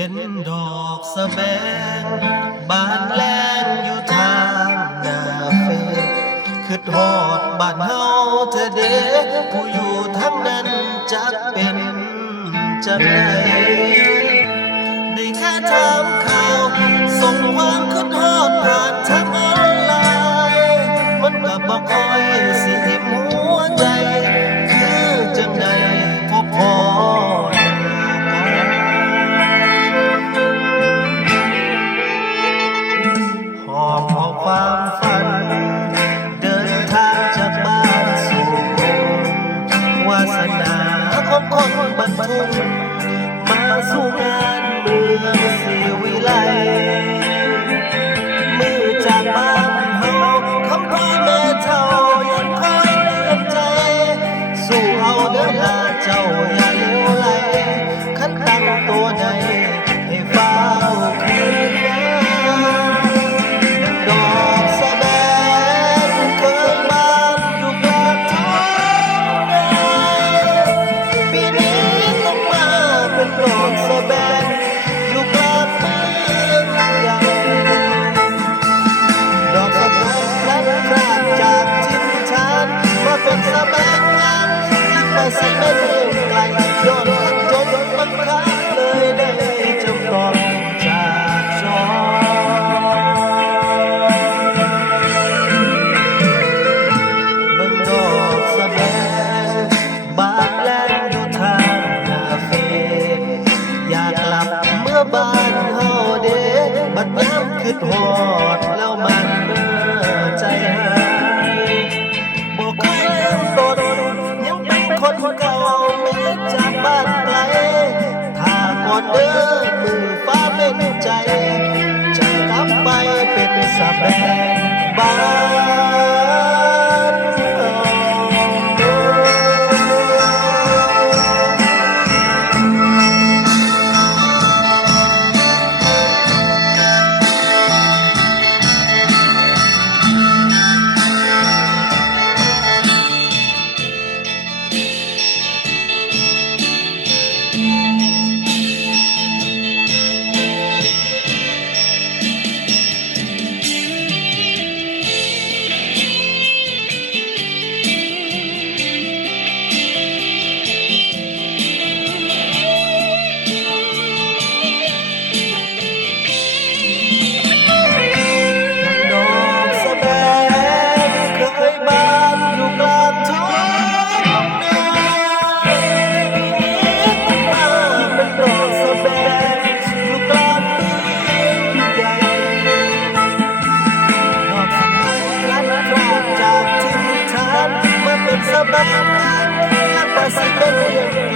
เห็นดอกสะแบงบานแลงอยู่ทางนาเฟซคือทอดบ้านเฮาเธอเด้ผู้อยู่ทั้งนั้นจักเป็นจัไหนได้แค่ถามข่าวส่งความคือทอดผ่านทางออนไลน์มันก็บ่คอยสิ อนเด้อมือฟ้า Thank you.